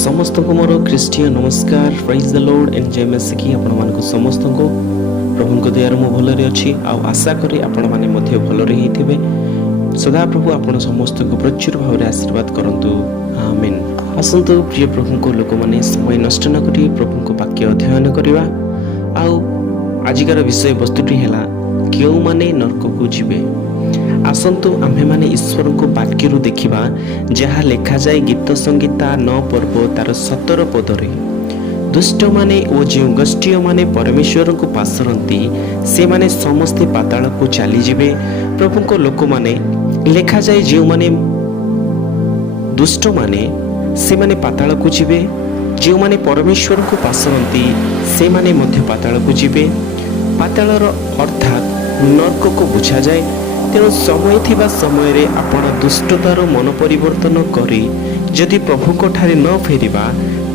समस्त को मोर ख्रीष्टियन नमस्कार प्राइज द लॉर्ड एंड जय मसीह आपण मानक समस्त को प्रभु को दयार मु भलरे अछि आ आशा करी आपण माने मध्ये भलरे हिथिबे। सदा प्रभु आपण समस्त को प्रचुर भाव आशीर्वाद करंतु आमेन। आसंतु प्रिय प्रभु को लोक माने समय नष्ट न करी प्रभु को वाक्य अध्ययन करिवा। आउ आजिकार विषय वस्तुटी हैला केउ माने नरक को जिवे। आसंतु आम्भे माने ईश्वर को वाक्य देखिबा जहा लेखा जाए गीत संगीता 9 पर्व तार 17 पदरे दुष्ट माने ओ जे गोष्ठी माने परमेश्वर को पासरंती से माने समस्ते पाताल को चली जिवे। प्रभु को लोक माने लेखा जाए जे माने दुष्ट माने से माने पाताल को जिवे, जे माने परमेश्वर को पासरंती से माने मध्य पाताल को जिवे। पातालर अर्थात नरक को बुझा जाए। तेणु समय थिबा समय रे आपण दुष्टतार मन परिवर्तन करी जदि प्रभु को ठारे न फेरिबा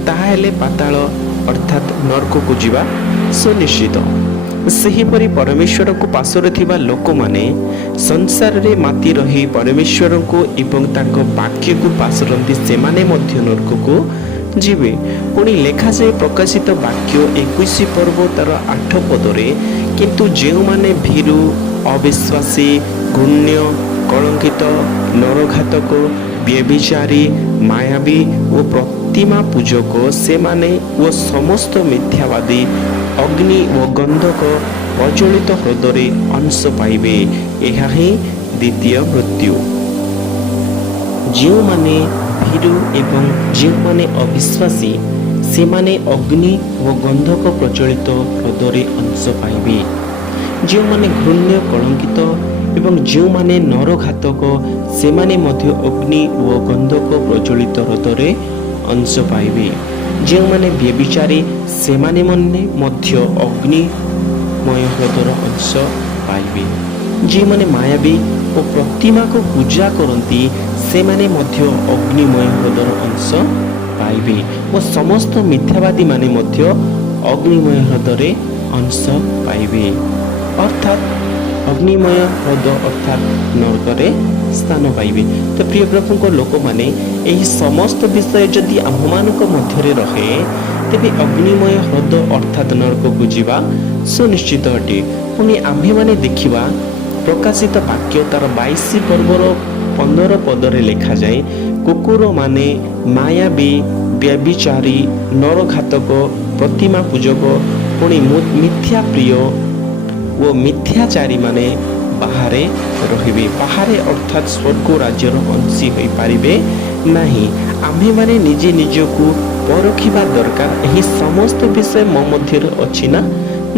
ताहेले पाताल अर्थात नरक को जीवा सुनिश्चित। सेहीपरि परमेश्वर को पासरे थिबा लोक माने संसार रे माती रही परमेश्वर को एवं तांको वाक्य को पासरंती से माने मध्य नरक को जीवे। पुणी लेखा जाए प्रकाशित वाक्य 21 पर्व तार 8 पदरे किंतु जेउ माने भीरु अविश्वासी घृण्य कलंकित नरघातक व्यभिचारी मायावी ओ प्रतिमा पूजक से माने ओ समस्त मिथ्यावादी अग्नि ओ गंधक प्रज्वलित हृदय अंश पाइबे। यह ही द्वितीय मृत्यु। जो माने भीरु एवं जो माने अविश्वासी से माने अग्नि व गंधक प्रज्वलित हृदय अंश पाइबे। जो माने घृण्य कलंकित एवं जो माने नरघातक से माने मध्य अग्नि व गंधक प्रज्वलित हृदय अंश पाइबे। जो माने व्यभिचारी से माने मध्य अग्निमय हृदय अंश पाइबे। जे माने मायावी और प्रतिमा को पूजा करती से माने मध्य अग्निमय हृदय अंश पाइबे। और समस्त मिथ्यावादी माने मध्य अग्निमय हृदय अंश पाइबे। अर्थात अग्निमय हृदय अर्थात नरकरे स्थान पाइबे। तो प्रिय प्रभु को लोक माने एही समस्त विषय जदि आम्भमानक मध्यरे रहे तेबे अग्निमय हृदय अर्थात नरक को जीवा सुनिश्चित अटे। पुणी आम्भे माने देखिबा प्रकाशित वाक्य तार 22 पर्वर 15 पदरे लेखा जाए कुकुर माने मायावी व्यभिचारी नरघातक प्रतिमा पूजक पुणी मिथ्या प्रिय वो मिथ्याचारी माने बाहरे रहिबे। बाहरे अर्थात स्वर्ग राज्यर अंशी होई पारिबे नाही। आम्भे माने निजे निजको परखिबा दरकार एही समस्त विषय मो मध्य अछि ना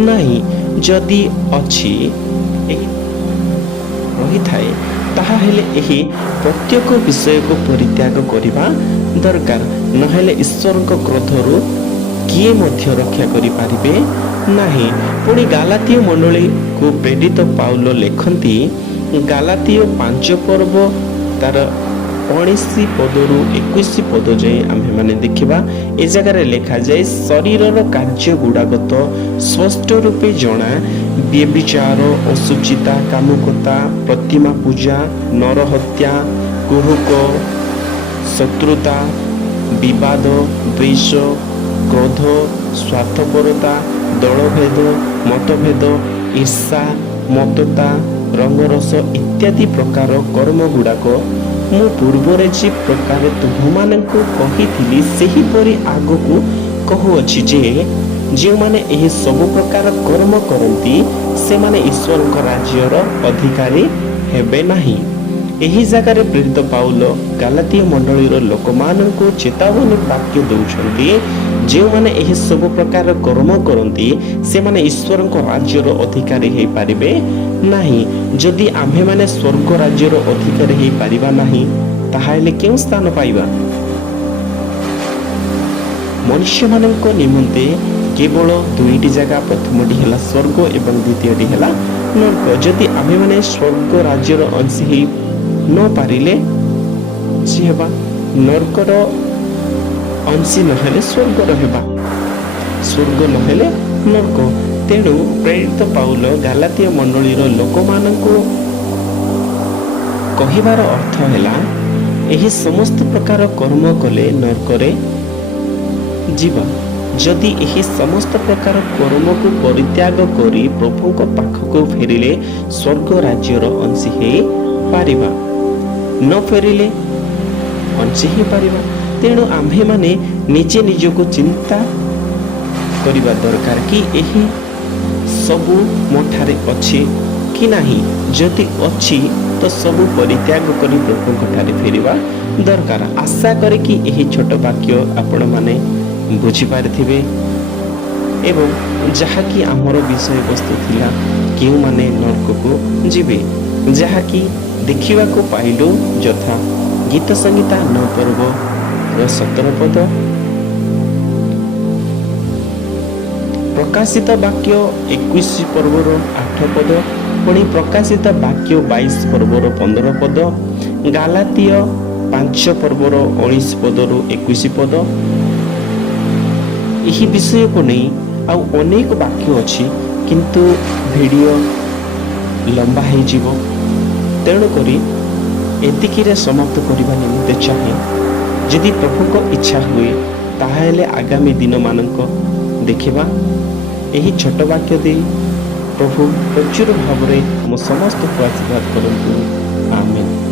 नाही। जदि अछि रही थाए ताहा हेले एही प्रत्येक विषय को परित्याग करिबा दरकार। नहेले ईश्वर को क्रोधरु किए मध्य रक्षा करि पारिबे नाही। पुणी गालातीय मंडली को प्रेरित पाउल लेखन्ती गालातीय 5 पर्व तार 19 पदरु 21 पद जाए आम्भे माने देखिबा ए जगह लेखा जाए शरीरर कार्य गुडागत स्पष्ट रूपे जना व्यभिचार असुचिता कामुकता प्रतिमा पूजा नरहत्या कुहुक शत्रुता विवाद द्वेष क्रोध स्वार्थपरता दलभेद मतभेद ईर्षा मतता रंगरस इत्यादि प्रकार कर्म गुड़ाक मु पूर्वरे जे प्रकार तुममानंको कहिथिली सेही परि आगकू कहूअछि जे जो माने एही सब प्रकार कर्म करंती से माने ईश्वर को राज्यर अधिकारी हेबे नाही। एही जगह प्रेरित पाउल गालातीय मंडलीर लोकमानंको चेतावनी वाक्य दउछंती जो माने एही सब प्रकार कर्म करंती से माने ईश्वर को राज्यर अधिकारी हे पारिबे नाही। जदि आम्भे माने स्वर्ग राज्यर अधिकारी हे पारिबा नाही ताहाले केउ स्थान पाइबा। मनुष्य मानंको निमंते केवल दुईटी जगह प्रथमटी हैला स्वर्ग एवं द्वितीयटी हैला नरक। जदि आम्भे माने स्वर्ग राज्यर अंश हे न पारिले से हेबा नरकर अंशी नहेले स्वर्ग रहेबा स्वर्ग नहेले नरक। तेणु प्रेरित पाउल गालातीय मंडलीर लोकमानंको कहिबार अर्थ हैला एही समस्त प्रकार कर्म कले नरकरे ଯିବା। ଯଦି ଏହି ସମସ୍ତ ପ୍ରକାର କର୍ମକୁ ପରିତ୍ୟାଗ କରି ପ୍ରଭୁଙ୍କ ପାଖକୁ ଫେରିଲେ ସ୍ୱର୍ଗ ରାଜ୍ୟର ଅଂଶୀ ହେଇପାରିବା, ନ ଫେରିଲେ ଅଂଶୀ ହେଇପାରିବା। ତେଣୁ ଆମ୍ଭେମାନେ ନିଜେ ନିଜକୁ ଚିନ୍ତା କରିବା ଦରକାର କି ଏହି ସବୁ ମୋଠାରେ ଅଛି କି ନାହିଁ। ଯଦି ଅଛି ତ ସବୁ ପରିତ୍ୟାଗ କରି ପ୍ରଭୁଙ୍କ ଠାରେ ଫେରିବା ଦରକାର। ଆଶା କରେ କି ଏହି ଛୋଟ ବାକ୍ୟ ଆପଣମାନେ ବୁଝିପାରିଥିବେ ଏବଂ ଯାହାକି ଆମର ବିଷୟବସ୍ତୁ ଥିଲା କେଉଁମାନେ ନରକକୁ ଯିବେ, ଯାହାକି ଦେଖିବାକୁ ପାଇଲୁ ଯଥା ଗୀତ ସଂହିତା 9 ପର୍ବର 17 ପଦ, ପ୍ରକାଶିତ ବାକ୍ୟ 21 ପର୍ବର 8 ପଦ, ପୁଣି ପ୍ରକାଶିତ ବାକ୍ୟ 22 ପର୍ବର 15 ପଦ, ଗାଲାତୀୟ 5 ପର୍ବର 19 ପଦରୁ 21 ପଦ। ଏହି ବିଷୟକୁ ନେଇ ଆଉ ଅନେକ ବାକ୍ୟ ଅଛି, କିନ୍ତୁ ଭିଡ଼ିଓ ଲମ୍ବା ହେଇଯିବ। ତେଣୁକରି ଏତିକିରେ ସମାପ୍ତ କରିବା ନିମନ୍ତେ ଚାହେଁ। ଯଦି ପ୍ରଭୁଙ୍କ ଇଚ୍ଛା ହୁଏ ତାହେଲେ ଆଗାମୀ ଦିନମାନଙ୍କ ଦେଖିବା। ଏହି ଛୋଟ ବାକ୍ୟ ଦେଇ ପ୍ରଭୁ ପ୍ରଚୁର ଭାବରେ ଆମ ସମସ୍ତଙ୍କୁ ଆଶୀର୍ବାଦ କରନ୍ତୁ। ଆମେନ୍।